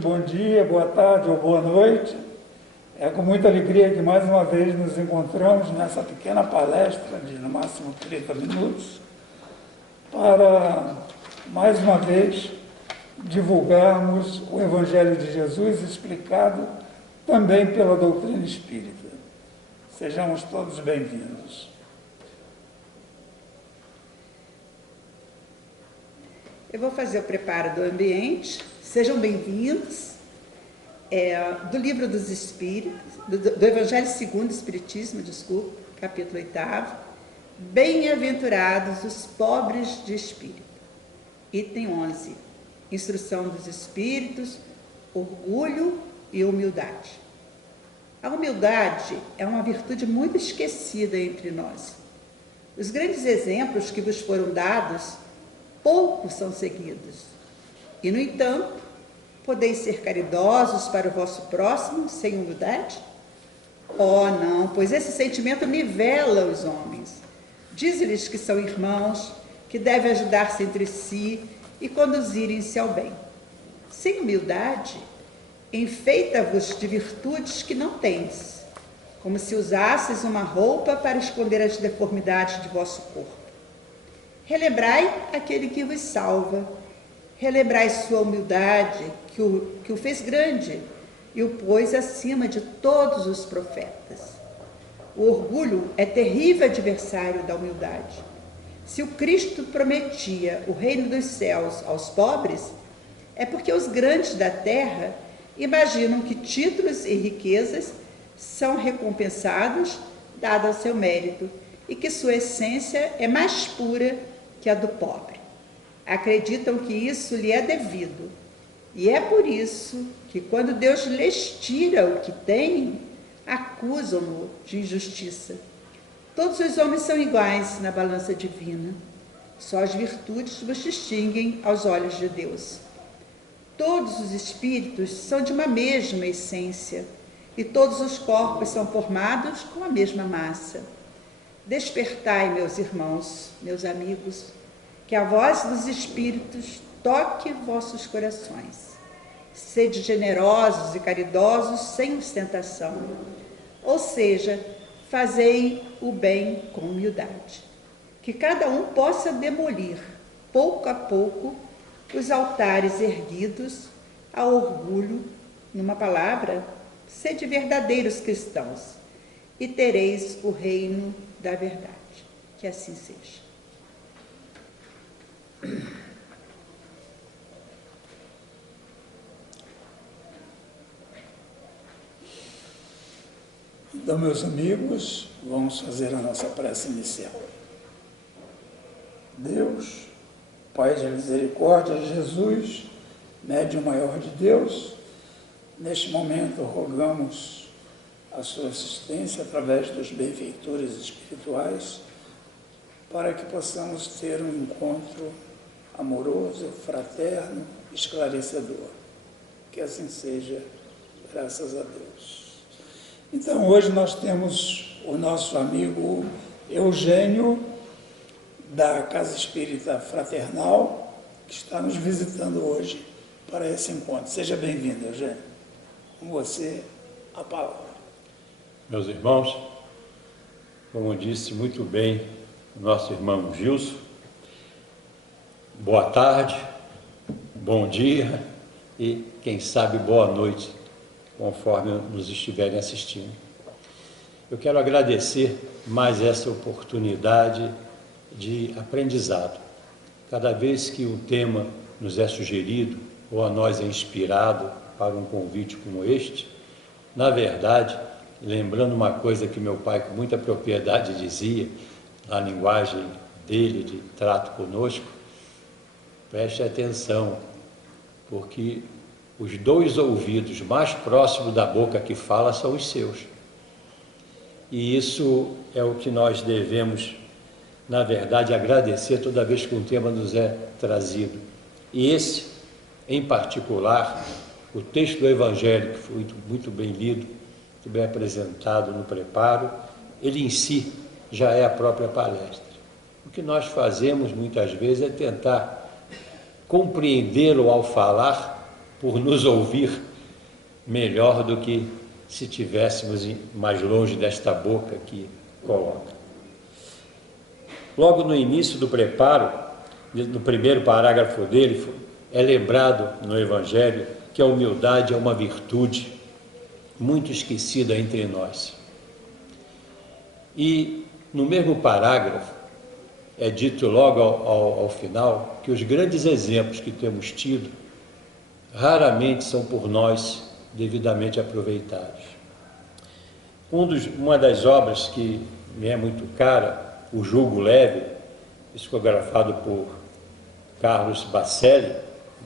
bom dia, boa tarde ou boa noite. É com muita alegria que mais uma vez nos encontramos nessa pequena palestra de no máximo 30 minutos para mais uma vez divulgarmos o Evangelho de Jesus explicado também pela doutrina espírita. Sejamos todos bem-vindos. Eu vou fazer o preparo do ambiente. Sejam bem-vindos. Do Livro dos Espíritos, do Evangelho segundo o Espiritismo, capítulo 8. Bem-aventurados os pobres de espírito. Item 11. Instrução dos espíritos, orgulho e humildade. A humildade é uma virtude muito esquecida entre nós. Os grandes exemplos que vos foram dados, poucos são seguidos. E, no entanto, podeis ser caridosos para o vosso próximo sem humildade? Oh, não, pois esse sentimento nivela os homens. Diz-lhes que são irmãos, que devem ajudar-se entre si e conduzirem-se ao bem. Sem humildade, enfeita-vos de virtudes que não tens, como se usasses uma roupa para esconder as deformidades de vosso corpo. Relembrai aquele que vos salva, relembrai sua humildade, que o fez grande e o pôs acima de todos os profetas. O orgulho é terrível adversário da humildade. Se o Cristo prometia o reino dos céus aos pobres, é porque os grandes da terra imaginam que títulos e riquezas são recompensados, dado ao seu mérito, e que sua essência é mais pura que a do pobre. Acreditam que isso lhe é devido, e é por isso que, quando Deus lhes tira o que têm, acusam-no de injustiça. Todos os homens são iguais na balança divina, só as virtudes vos distinguem aos olhos de Deus. Todos os espíritos são de uma mesma essência, e todos os corpos são formados com a mesma massa. Despertai, meus irmãos, meus amigos, que a voz dos espíritos toque vossos corações. Sede generosos e caridosos sem ostentação, ou seja, fazei o bem com humildade. Que cada um possa demolir, pouco a pouco, os altares erguidos ao orgulho. Numa palavra, sede verdadeiros cristãos, e tereis o reino da verdade. Que assim seja. Então, meus amigos, vamos fazer a nossa prece inicial. Deus, Pai de misericórdia, Jesus, médium maior de Deus, neste momento rogamos a sua assistência através dos benfeitores espirituais para que possamos ter um encontro amoroso, fraterno, esclarecedor. Que assim seja, graças a Deus. Então, hoje nós temos o nosso amigo Eugênio, da Casa Espírita Fraternal, que está nos visitando hoje para esse encontro. Seja bem-vindo, Eugênio. Com você, a palavra. Meus irmãos, como disse muito bem o nosso irmão Gilson, boa tarde, bom dia e, quem sabe, boa noite, conforme nos estiverem assistindo. Eu quero agradecer mais essa oportunidade de aprendizado. Cada vez que um tema nos é sugerido ou a nós é inspirado para um convite como este, na verdade, lembrando uma coisa que meu pai com muita propriedade dizia, na linguagem dele de trato conosco, preste atenção, porque os dois ouvidos mais próximos da boca que fala são os seus. E isso é o que nós devemos, na verdade, agradecer toda vez que um tema nos é trazido. E esse, em particular, o texto do Evangelho, que foi muito bem lido, muito bem apresentado no preparo, ele em si já é a própria palestra. O que nós fazemos muitas vezes é tentar compreendê-lo ao falar por nos ouvir melhor do que se tivéssemos mais longe desta boca que coloca. Logo no início do preparo, no primeiro parágrafo dele, é lembrado no Evangelho que a humildade é uma virtude muito esquecida entre nós. E no mesmo parágrafo é dito logo ao final que os grandes exemplos que temos tido raramente são por nós devidamente aproveitados. Uma das obras que me é muito cara, O Jugo Leve, psicografado por Carlos Bacelli,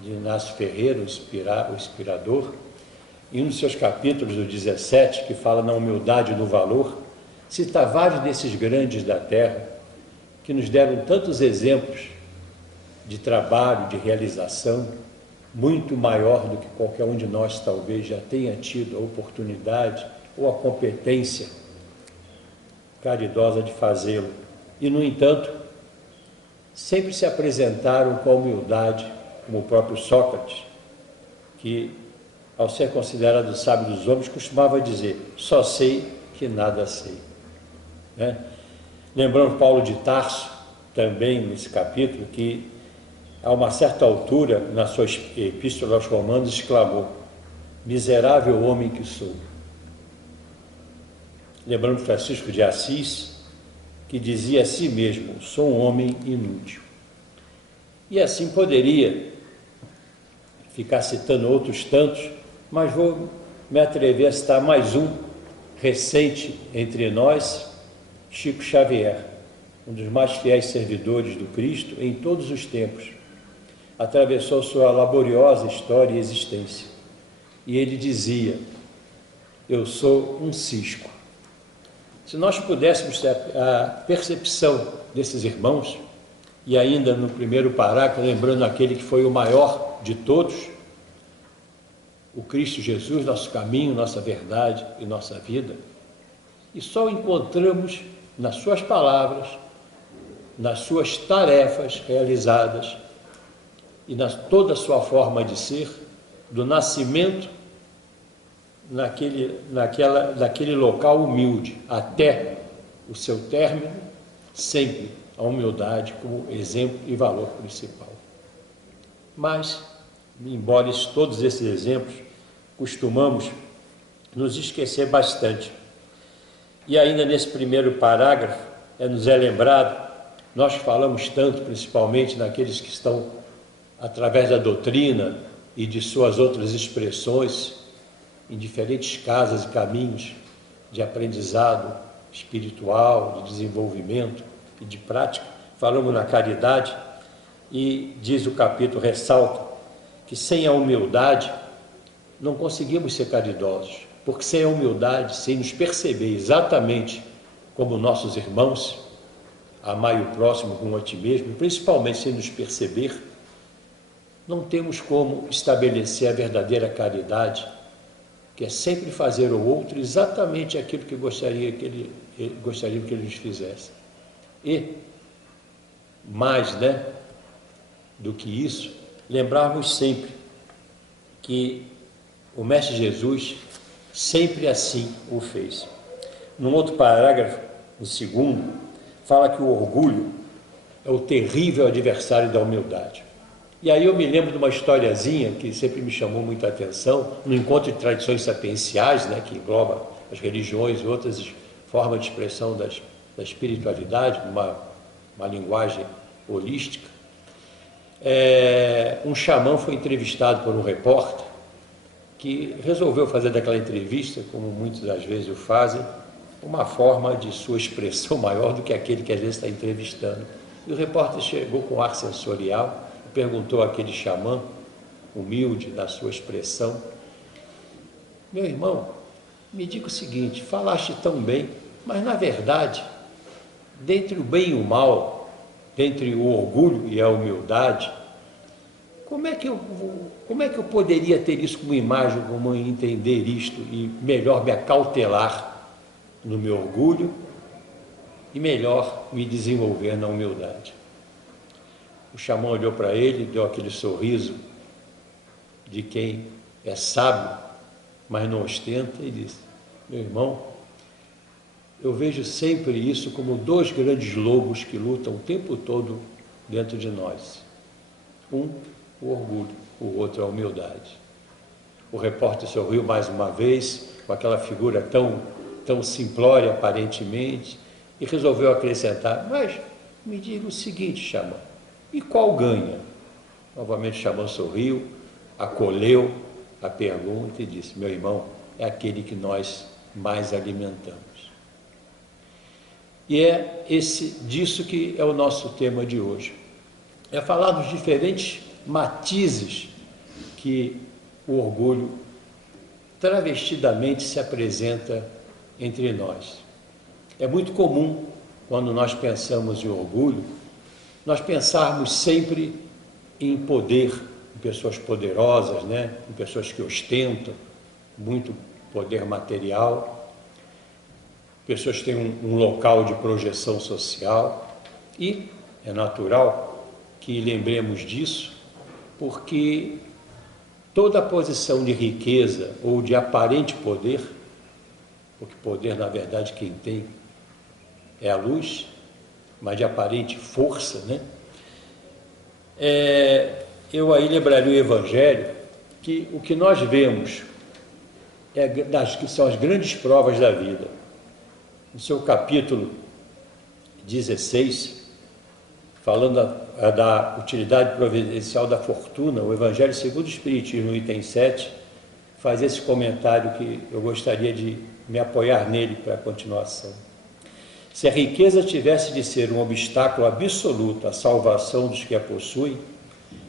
de Inácio Ferreira, o Inspirador, em um dos seus capítulos, do 17, que fala na humildade e no valor, cita vários desses grandes da terra que nos deram tantos exemplos de trabalho, de realização, muito maior do que qualquer um de nós talvez já tenha tido a oportunidade ou a competência caridosa de fazê-lo. E, no entanto, sempre se apresentaram com a humildade, como o próprio Sócrates, que, ao ser considerado o sábio dos homens, costumava dizer: só sei que nada sei. Lembramos Paulo de Tarso, também nesse capítulo, que a uma certa altura, na sua epístola aos Romanos, exclamou: miserável homem que sou. Lembramos Francisco de Assis, que dizia a si mesmo: sou um homem inútil. E assim poderia ficar citando outros tantos, mas vou me atrever a citar mais um recente entre nós, Chico Xavier, um dos mais fiéis servidores do Cristo em todos os tempos. Atravessou sua laboriosa história e existência. E ele dizia: eu sou um cisco. Se nós pudéssemos ter a percepção desses irmãos, e ainda no primeiro parágrafo, lembrando aquele que foi o maior de todos, o Cristo Jesus, nosso caminho, nossa verdade e nossa vida, e só encontramos nas suas palavras, nas suas tarefas realizadas e na toda a sua forma de ser, do nascimento naquele local humilde até o seu término, sempre a humildade como exemplo e valor principal. Mas, embora todos esses exemplos, costumamos nos esquecer bastante. E ainda nesse primeiro parágrafo, nos é lembrado, nós falamos tanto, principalmente naqueles que estão, através da doutrina e de suas outras expressões, em diferentes casas e caminhos de aprendizado espiritual, de desenvolvimento e de prática, falamos na caridade, e diz o capítulo, ressalta, que sem a humildade não conseguimos ser caridosos, porque sem a humildade, sem nos perceber exatamente como nossos irmãos, amai o próximo como a ti mesmo, principalmente sem nos perceber, não temos como estabelecer a verdadeira caridade, que é sempre fazer ao outro exatamente aquilo que gostaria que ele nos fizesse. E, mais do que isso, lembrarmos sempre que o Mestre Jesus sempre assim o fez. Num outro parágrafo, no segundo, fala que o orgulho é o terrível adversário da humildade. E aí eu me lembro de uma historiazinha que sempre me chamou muita atenção, no encontro de tradições sapienciais, que engloba as religiões e outras formas de expressão da espiritualidade, uma linguagem holística. Um xamã foi entrevistado por um repórter que resolveu fazer daquela entrevista, como muitas das vezes o fazem, uma forma de sua expressão maior do que aquele que às vezes está entrevistando. E o repórter chegou com ar sensorial, perguntou àquele xamã, humilde na sua expressão: meu irmão, me diga o seguinte, falaste tão bem, mas na verdade, dentre o bem e o mal, dentre o orgulho e a humildade, como é que eu poderia ter isso como imagem, como entender isto e melhor me acautelar no meu orgulho e melhor me desenvolver na humildade? O xamã olhou para ele, deu aquele sorriso de quem é sábio, mas não ostenta, e disse: meu irmão, eu vejo sempre isso como dois grandes lobos que lutam o tempo todo dentro de nós. Um, o orgulho, o outro, a humildade. O repórter sorriu mais uma vez, com aquela figura tão simplória aparentemente, e resolveu acrescentar: mas me diga o seguinte, Xamã, e qual ganha? Novamente Xamã sorriu, acolheu a pergunta e disse: meu irmão, é aquele que nós mais alimentamos. E é disso que é o nosso tema de hoje. É falar dos diferentes matizes que o orgulho travestidamente se apresenta entre nós. É muito comum, quando nós pensamos em orgulho, nós pensarmos sempre em poder, em pessoas poderosas, né? Em pessoas que ostentam muito poder material, pessoas que têm um local de projeção social, e é natural que lembremos disso, porque toda posição de riqueza ou de aparente poder, porque poder, na verdade, quem tem é a luz, mas de aparente força, né? Eu aí lembraria o Evangelho, que o que nós vemos que são as grandes provas da vida. No seu capítulo 16, falando da utilidade providencial da fortuna, o Evangelho segundo o Espiritismo, no item 7, faz esse comentário que eu gostaria de me apoiar nele para a continuação. Se a riqueza tivesse de ser um obstáculo absoluto à salvação dos que a possuem,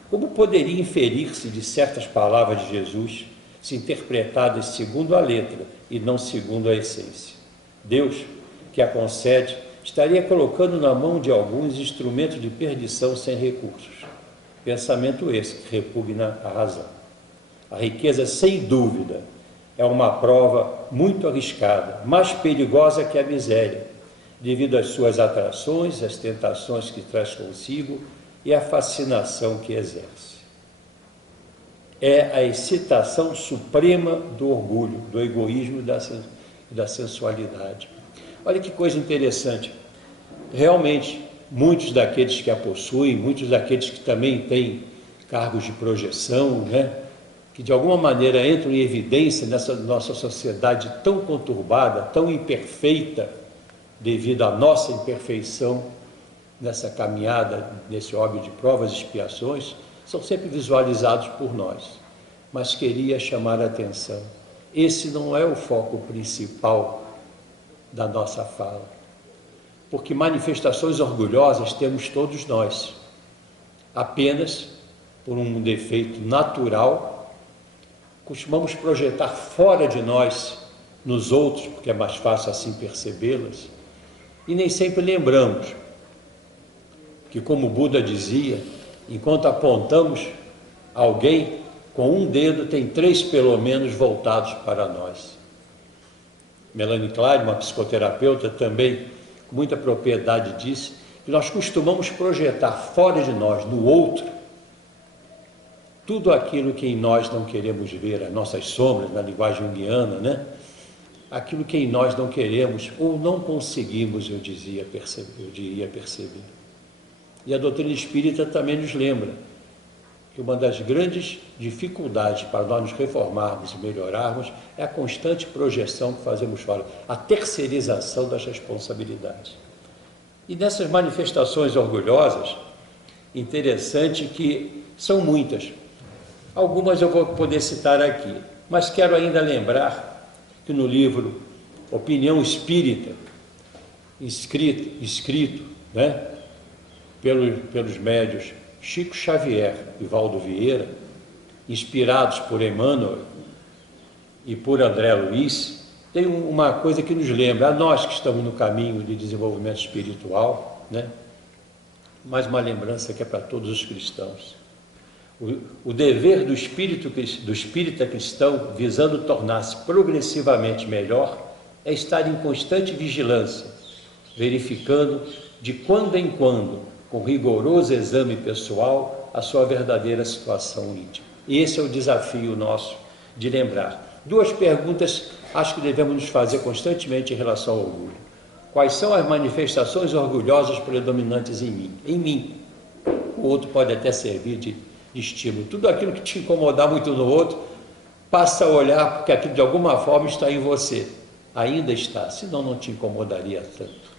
como poderia inferir-se de certas palavras de Jesus, se interpretadas segundo a letra e não segundo a essência? Deus, que a concede, estaria colocando na mão de alguns instrumentos de perdição sem recursos. Pensamento esse que repugna a razão. A riqueza, sem dúvida, é uma prova muito arriscada, mais perigosa que a miséria, devido às suas atrações, às tentações que traz consigo e à fascinação que exerce. É a excitação suprema do orgulho, do egoísmo e da sensualidade. Olha que coisa interessante. Realmente, muitos daqueles que a possuem, muitos daqueles que também têm cargos de projeção, né, que de alguma maneira entram em evidência nessa nossa sociedade tão conturbada, tão imperfeita, devido à nossa imperfeição nessa caminhada, nesse óbvio de provas e expiações, são sempre visualizados por nós. Mas queria chamar a atenção: esse não é o foco principal da nossa fala, porque manifestações orgulhosas temos todos nós, apenas por um defeito natural, costumamos projetar fora de nós, nos outros, porque é mais fácil assim percebê-las, e nem sempre lembramos que, como Buda dizia, enquanto apontamos alguém, com um dedo tem 3 pelo menos voltados para nós. Melanie Klein, uma psicoterapeuta, também com muita propriedade disse que nós costumamos projetar fora de nós, no outro, tudo aquilo que em nós não queremos ver, as nossas sombras, na linguagem junguiana, né? Aquilo que em nós não queremos ou não conseguimos, eu diria perceber. E a doutrina espírita também nos lembra que uma das grandes dificuldades para nós nos reformarmos e melhorarmos é a constante projeção que fazemos fora, a terceirização das responsabilidades. E nessas manifestações orgulhosas, interessante que são muitas. Algumas eu vou poder citar aqui, mas quero ainda lembrar que no livro Opinião Espírita, escrito né, pelos médios Chico Xavier e Valdo Vieira, inspirados por Emmanuel e por André Luiz, tem uma coisa que nos lembra, a nós que estamos no caminho de desenvolvimento espiritual, né, mais uma lembrança que é para todos os cristãos. O dever do espírita cristão, visando tornar-se progressivamente melhor, é estar em constante vigilância, verificando de quando em quando, com rigoroso exame pessoal, a sua verdadeira situação íntima. E esse é o desafio nosso de lembrar. Duas perguntas acho que devemos nos fazer constantemente em relação ao orgulho. Quais são as manifestações orgulhosas predominantes em mim? Em mim. O outro pode até servir de estímulo. Tudo aquilo que te incomodar muito no outro, passa a olhar porque aquilo de alguma forma está em você. Ainda está, senão não te incomodaria tanto.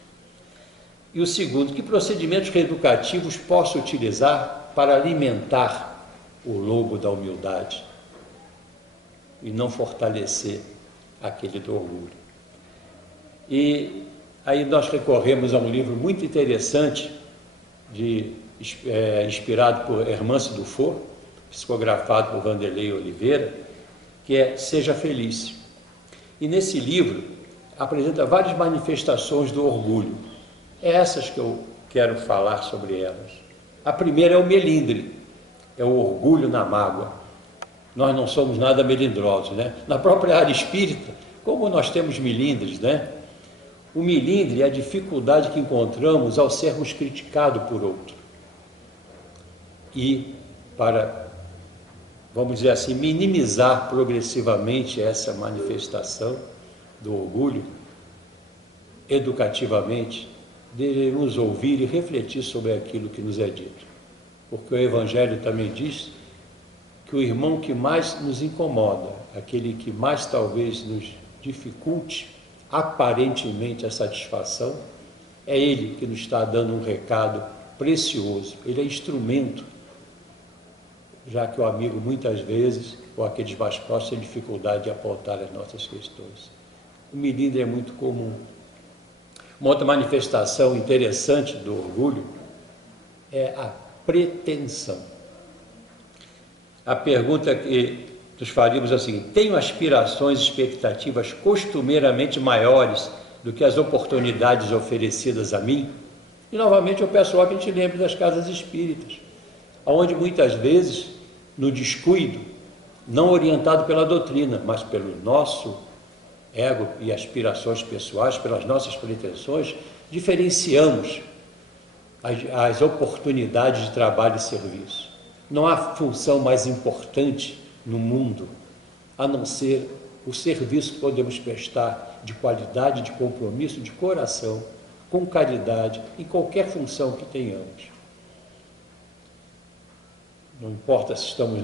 E o segundo, que procedimentos reeducativos posso utilizar para alimentar o lobo da humildade e não fortalecer aquele do orgulho? E aí nós recorremos a um livro muito interessante, inspirado por Hermance Dufour, psicografado por Vanderlei Oliveira, que é Seja Feliz. E nesse livro apresenta várias manifestações do orgulho. É essas que eu quero falar sobre elas. A primeira é o melindre, é o orgulho na mágoa. Nós não somos nada melindrosos, né? Na própria área espírita, como nós temos melindres, né? O melindre é a dificuldade que encontramos ao sermos criticados por outro. E para, vamos dizer assim, minimizar progressivamente essa manifestação do orgulho, educativamente, devemos ouvir e refletir sobre aquilo que nos é dito. Porque o Evangelho também diz que o irmão que mais nos incomoda, aquele que mais talvez nos dificulte aparentemente a satisfação, é ele que nos está dando um recado precioso. Ele é instrumento, já que o amigo muitas vezes, ou aqueles mais próximos, tem dificuldade de apontar as nossas questões. O melindre é muito comum. Uma outra manifestação interessante do orgulho é a pretensão. A pergunta que nos faríamos é a seguinte: tenho aspirações e expectativas costumeiramente maiores do que as oportunidades oferecidas a mim? E novamente eu peço que a gente lembre das casas espíritas, onde muitas vezes, no descuido, não orientado pela doutrina, mas pelo nosso ego e aspirações pessoais, pelas nossas pretensões, diferenciamos as oportunidades de trabalho e serviço. Não há função mais importante no mundo, a não ser o serviço que podemos prestar de qualidade, de compromisso, de coração, com caridade, em qualquer função que tenhamos. Não importa se estamos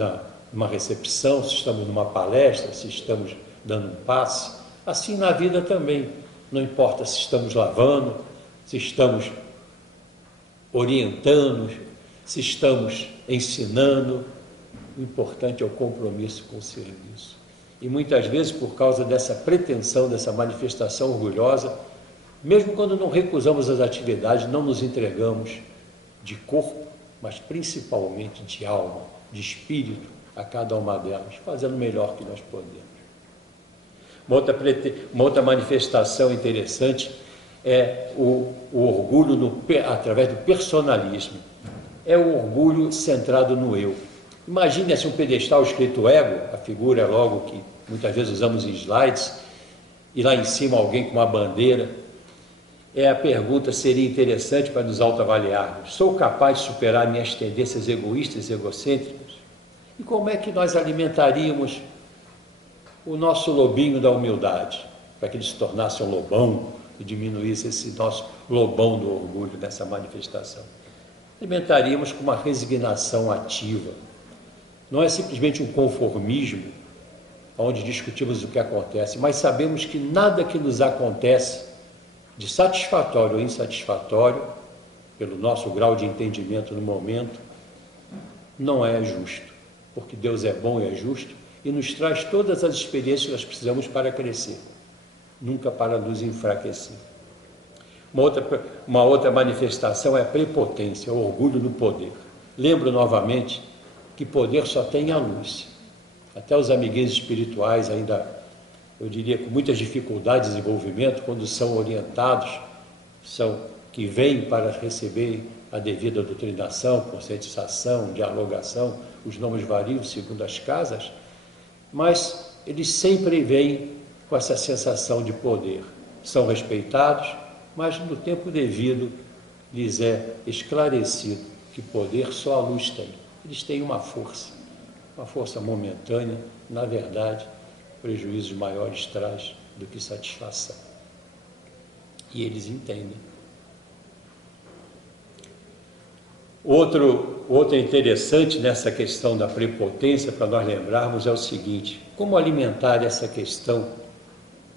numa recepção, se estamos numa palestra, se estamos dando um passe, assim na vida também. Não importa se estamos lavando, se estamos orientando, se estamos ensinando, o importante é o compromisso com o serviço. E muitas vezes, por causa dessa pretensão, dessa manifestação orgulhosa, mesmo quando não recusamos as atividades, não nos entregamos de corpo, mas principalmente de alma, de espírito, a cada uma delas, fazendo o melhor que nós podemos. Uma outra manifestação interessante é o orgulho através do personalismo. É o orgulho centrado no eu. Imagine assim um pedestal escrito ego, a figura é logo que muitas vezes usamos em slides, e lá em cima alguém com uma bandeira. A pergunta seria interessante para nos autoavaliarmos: sou capaz de superar minhas tendências egoístas e egocêntricas? E como é que nós alimentaríamos o nosso lobinho da humildade, para que ele se tornasse um lobão e diminuísse esse nosso lobão do orgulho nessa manifestação? Alimentaríamos com uma resignação ativa. Não é simplesmente um conformismo, onde discutimos o que acontece, mas sabemos que nada que nos acontece, de satisfatório ou insatisfatório, pelo nosso grau de entendimento no momento, não é justo, porque Deus é bom e é justo e nos traz todas as experiências que nós precisamos para crescer, nunca para nos enfraquecer. Uma outra manifestação é a prepotência, o orgulho no poder. Lembro novamente que poder só tem a luz. Até os amiguinhos espirituais ainda, eu diria, com muitas dificuldades de desenvolvimento, quando são orientados, que vêm para receber a devida doutrinação, conscientização, dialogação, os nomes variam segundo as casas, mas eles sempre vêm com essa sensação de poder. São respeitados, mas no tempo devido lhes é esclarecido que poder só a luz tem. Eles têm uma força uma força momentânea, na verdade, prejuízos maiores traz do que satisfação. E eles entendem. Outro interessante nessa questão da prepotência, para nós lembrarmos, é o seguinte: como alimentar essa questão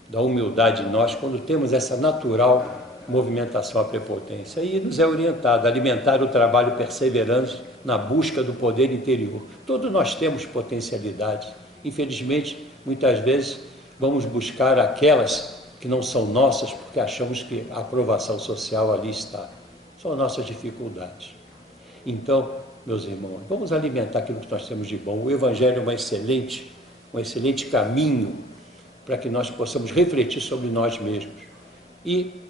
da humildade em nós quando temos essa natural movimentação à prepotência? E nos é orientado a alimentar o trabalho perseverante na busca do poder interior. Todos nós temos potencialidades. Infelizmente, muitas vezes vamos buscar aquelas que não são nossas porque achamos que a aprovação social ali está. São nossas dificuldades. Então, meus irmãos, vamos alimentar aquilo que nós temos de bom. O Evangelho é um excelente caminho para que nós possamos refletir sobre nós mesmos. E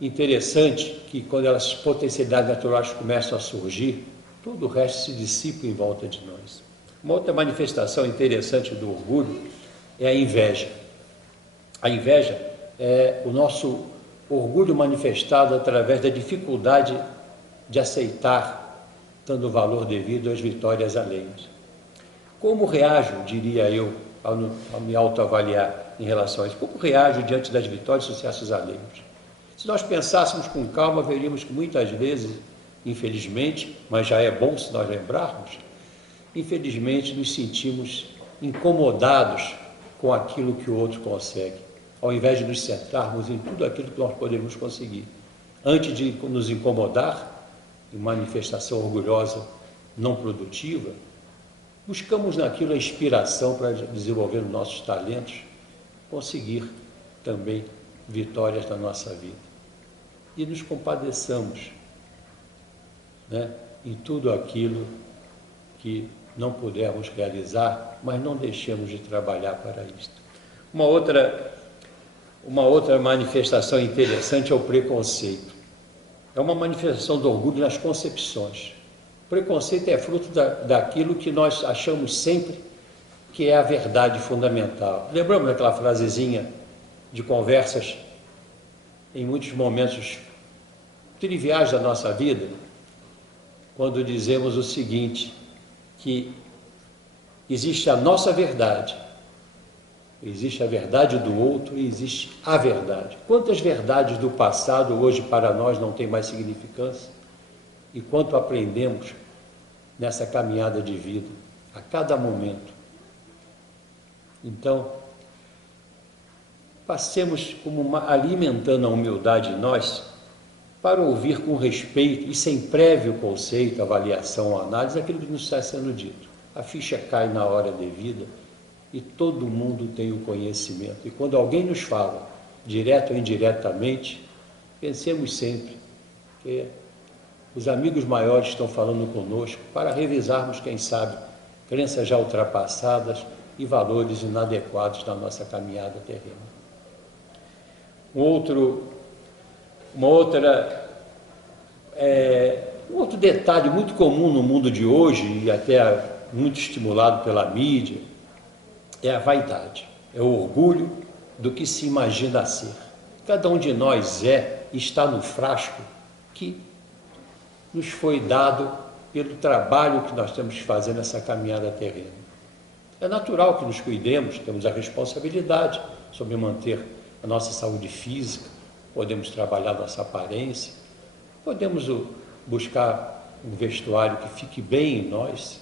interessante que quando as potencialidades naturais começam a surgir, todo o resto se dissipa em volta de nós. Uma outra manifestação interessante do orgulho é a inveja. A inveja é o nosso orgulho manifestado através da dificuldade de aceitar, dando valor devido às vitórias alheias. Como reajo, diria eu, ao me autoavaliar em relação a isso? Como reajo diante das vitórias e sucessos alheios? Se nós pensássemos com calma, veríamos que muitas vezes, infelizmente, mas já é bom se nós lembrarmos, infelizmente nos sentimos incomodados com aquilo que o outro consegue, ao invés de nos centrarmos em tudo aquilo que nós podemos conseguir. Antes de nos incomodar, em manifestação orgulhosa não produtiva, buscamos naquilo a inspiração para desenvolver os nossos talentos, conseguir também vitórias na nossa vida. E nos compadeçamos, né, em tudo aquilo que não pudermos realizar, mas não deixemos de trabalhar para isto. Uma outra manifestação interessante é o preconceito. É uma manifestação do orgulho nas concepções. O preconceito é fruto daquilo que nós achamos sempre que é a verdade fundamental. Lembramos daquela frasezinha de conversas em muitos momentos triviais da nossa vida, quando dizemos o seguinte, que existe a nossa verdade, existe a verdade do outro e existe a verdade. Quantas verdades do passado hoje para nós não têm mais significância? E quanto aprendemos nessa caminhada de vida, a cada momento. Então, passemos alimentando a humildade em nós, para ouvir com respeito e sem prévio conceito, avaliação ou análise aquilo que nos está sendo dito. A ficha cai na hora devida e todo mundo tem o conhecimento. E quando alguém nos fala, direto ou indiretamente, pensemos sempre que os amigos maiores estão falando conosco para revisarmos, quem sabe, crenças já ultrapassadas e valores inadequados na nossa caminhada terrena. Um outro detalhe muito comum no mundo de hoje, e até muito estimulado pela mídia, é a vaidade, é o orgulho do que se imagina ser. Cada um de nós está no frasco que nos foi dado pelo trabalho que nós temos que fazer nessa caminhada terrena. É natural que nos cuidemos, temos a responsabilidade sobre manter a nossa saúde física, podemos trabalhar nossa aparência, podemos buscar um vestuário que fique bem em nós.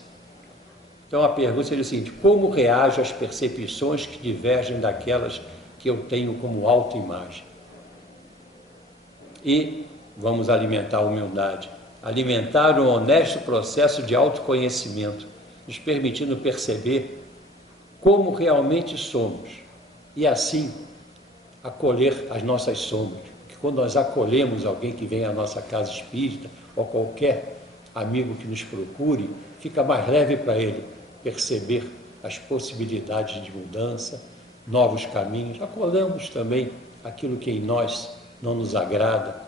Então a pergunta seria o seguinte: como reajo às percepções que divergem daquelas que eu tenho como autoimagem? E vamos alimentar a humildade, alimentar um honesto processo de autoconhecimento, nos permitindo perceber como realmente somos e assim acolher as nossas sombras. Porque quando nós acolhemos alguém que vem à nossa casa espírita ou qualquer amigo que nos procure, fica mais leve para ele perceber as possibilidades de mudança, novos caminhos. Acolhamos também aquilo que em nós não nos agrada,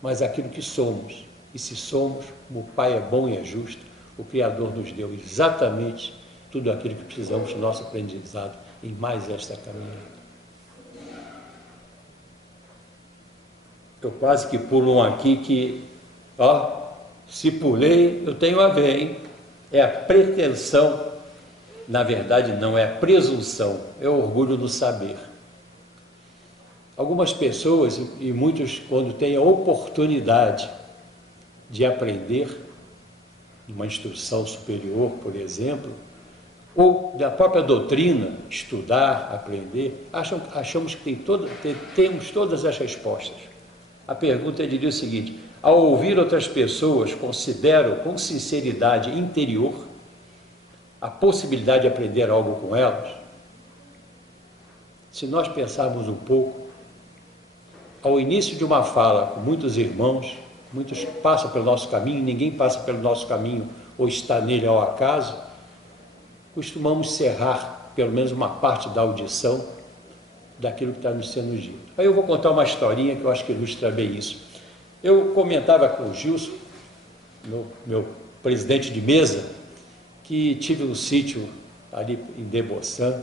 mas aquilo que somos. E se somos, como o Pai é bom e é justo, o Criador nos deu exatamente tudo aquilo que precisamos do nosso aprendizado em mais esta caminhada. Eu quase que pulo um aqui que, se pulei, eu tenho a ver, hein? É a pretensão Na verdade, não é presunção, é orgulho do saber. Algumas pessoas, e muitos, quando têm a oportunidade de aprender, uma instrução superior, por exemplo, ou da própria doutrina, estudar, aprender, achamos que temos todas as respostas. A pergunta diria o seguinte: ao ouvir outras pessoas, considero com sinceridade interior a possibilidade de aprender algo com elas? Se nós pensarmos um pouco, ao início de uma fala com muitos irmãos, muitos passam pelo nosso caminho, ninguém passa pelo nosso caminho ou está nele ao acaso, costumamos cerrar pelo menos uma parte da audição daquilo que está nos sendo dito. Aí eu vou contar uma historinha que eu acho que ilustra bem isso. Eu comentava com o Gilson, meu presidente de mesa, que tive um sítio ali em Deboçan,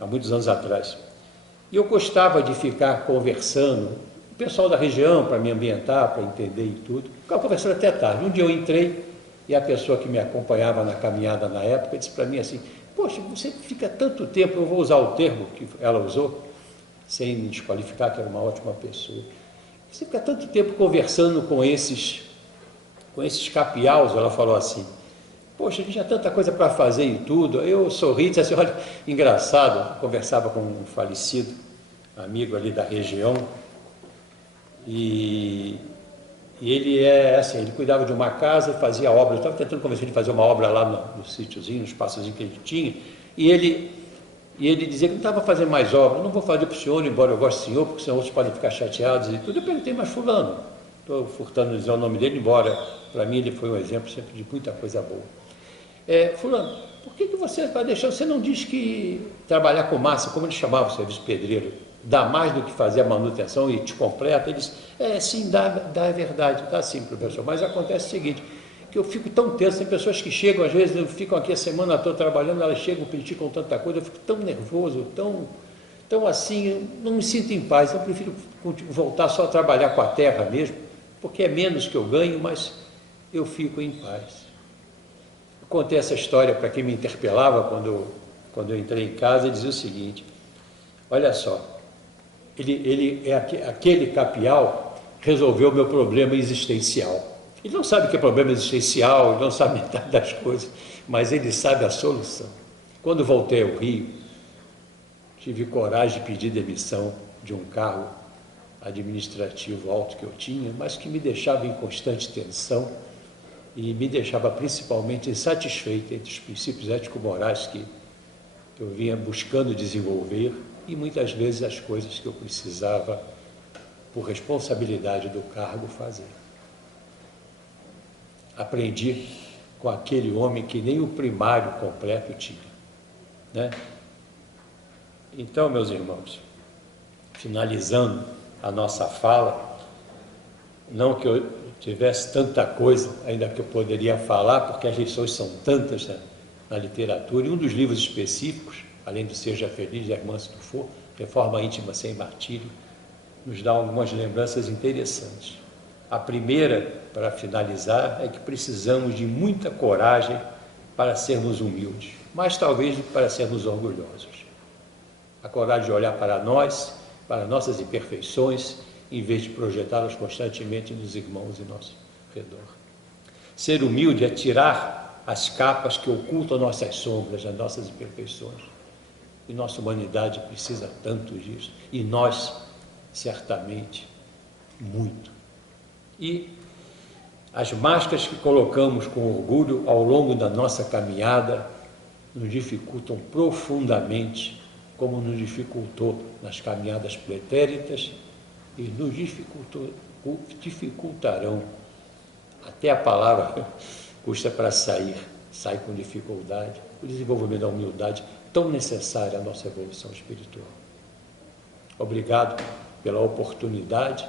há muitos anos atrás. E eu gostava de ficar conversando, o pessoal da região, para me ambientar, para entender e tudo. Ficava conversando até tarde. Um dia eu entrei e a pessoa que me acompanhava na caminhada na época disse para mim assim: poxa, você fica tanto tempo, eu vou usar o termo que ela usou, sem me desqualificar, que era uma ótima pessoa. Você fica tanto tempo conversando com esses capiaus, ela falou assim. Poxa, a gente tinha tanta coisa para fazer e tudo. Eu sorri e disse assim: olha, engraçado, eu conversava com um falecido amigo ali da região, e ele ele cuidava de uma casa e fazia obra. Eu estava tentando convencer ele de fazer uma obra lá no sítiozinho, no espaçozinho que ele tinha, e ele dizia que não estava fazendo mais obra. Eu não vou fazer para o senhor, embora eu goste do senhor, porque senão outros podem ficar chateados e tudo. Eu perguntei: mas fulano, estou furtando dizer o nome dele, embora para mim ele foi um exemplo sempre de muita coisa boa. Fulano, por que você vai deixar? Você não diz que trabalhar com massa, como ele chamava o serviço pedreiro, dá mais do que fazer a manutenção e te completa? Ele disse: sim, dá, é verdade, dá sim, professor, mas acontece o seguinte, que eu fico tão tenso, tem pessoas que chegam, às vezes ficam aqui a semana toda trabalhando, elas chegam, criticam tanta coisa, eu fico tão nervoso, tão assim, eu não me sinto em paz, eu prefiro voltar só a trabalhar com a terra mesmo, porque é menos que eu ganho, mas eu fico em paz. Contei essa história para quem me interpelava quando eu entrei em casa, e dizia o seguinte: olha só, aquele capial resolveu o meu problema existencial. Ele não sabe o que é problema existencial, ele não sabe metade das coisas, mas ele sabe a solução. Quando voltei ao Rio, tive coragem de pedir demissão de um cargo administrativo alto que eu tinha, mas que me deixava em constante tensão, e me deixava principalmente insatisfeito entre os princípios ético-morais que eu vinha buscando desenvolver e muitas vezes as coisas que eu precisava, por responsabilidade do cargo, fazer. Aprendi com aquele homem que nem o primário completo tinha, né? Então, meus irmãos, finalizando a nossa fala, não que eu tivesse tanta coisa ainda que eu poderia falar, porque as lições são tantas, né, na literatura, e um dos livros específicos, além do Seja Feliz, de Hermance Dufour, Reforma Íntima Sem Martírio, nos dá algumas lembranças interessantes. A primeira, para finalizar, é que precisamos de muita coragem para sermos humildes, mas talvez para sermos orgulhosos. A coragem de olhar para nós, para nossas imperfeições, em vez de projetá-las constantemente nos irmãos em nosso redor. Ser humilde é tirar as capas que ocultam nossas sombras, as nossas imperfeições. E nossa humanidade precisa tanto disso. E nós, certamente, muito. E as máscaras que colocamos com orgulho ao longo da nossa caminhada nos dificultam profundamente, como nos dificultou nas caminhadas pretéritas, e nos dificultarão, até a palavra custa para sair, sai com dificuldade, o desenvolvimento da humildade tão necessária à nossa evolução espiritual. Obrigado pela oportunidade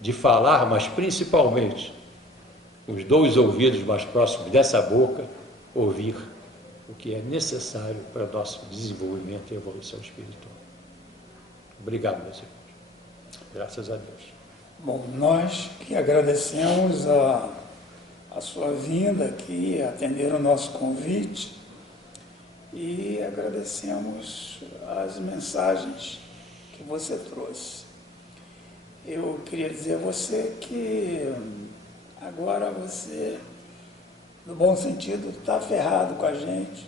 de falar, mas principalmente os dois ouvidos mais próximos dessa boca, ouvir o que é necessário para o nosso desenvolvimento e evolução espiritual. Obrigado, meus irmãos. Graças a Deus. Bom, nós que agradecemos a sua vinda aqui, atender o nosso convite, e agradecemos as mensagens que você trouxe. Eu queria dizer a você que agora você, no bom sentido, está ferrado com a gente,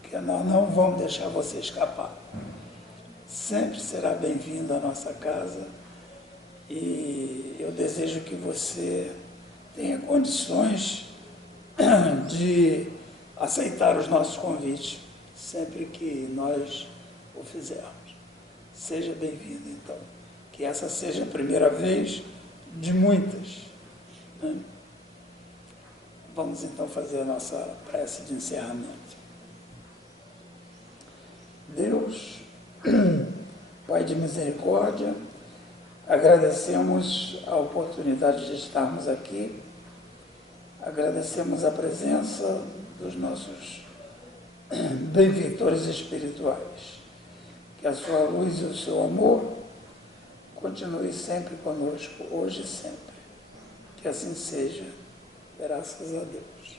porque nós não vamos deixar você escapar. Sempre será bem-vindo à nossa casa e eu desejo que você tenha condições de aceitar os nossos convites sempre que nós o fizermos. Seja bem-vindo, então. Que essa seja a primeira vez de muitas, né? Vamos, então, fazer a nossa prece de encerramento. Deus, Pai de misericórdia, agradecemos a oportunidade de estarmos aqui, agradecemos a presença dos nossos benfeitores espirituais. Que a sua luz e o seu amor continue sempre conosco, hoje e sempre. Que assim seja, graças a Deus.